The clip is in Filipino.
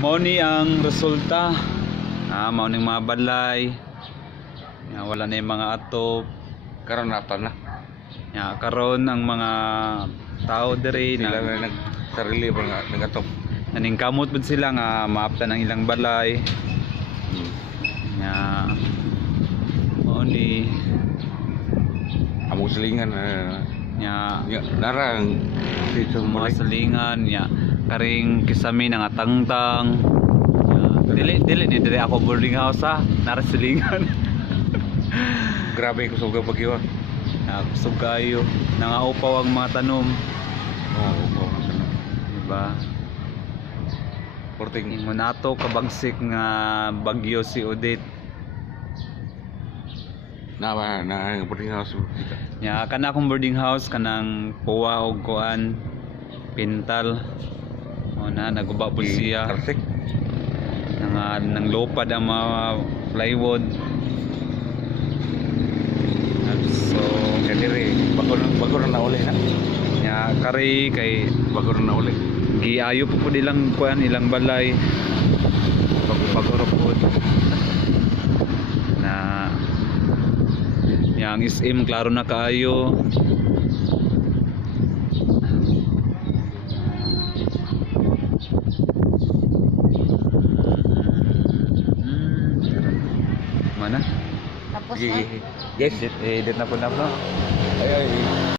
Mao ni ang resulta. Mao ning mga balay. Wala na yung mga atop. Karon nata na. Karon ang mga tao diri Sila na nagsarili pa nga nagatop. naningkamot pud sila nga maaptan ang ilang balay. Mao ni Among silingan narang sa mga salingan karing kisami nga tangtang. Dili ni diri ako boarding house nara silingan. Grabe ko sa bagyo. Kusog kayo nangaupaw ang mga tanom. Oo, Diba? porting Ingon nato kabagsik nga bagyo si Odette. na porting house kita. Kana akong boarding house kanang puwa og kuan pintal. Naguba po siya. Karsik. Nang lupad ang mga plywood. So, Kadiri bago na uli na. kari kay Bago na uli. giayo po ilang kuan ilang balay. Bago po na yang SM klaro na kaayo. Mana? Tapos Yes. Edit na po na po. Ay.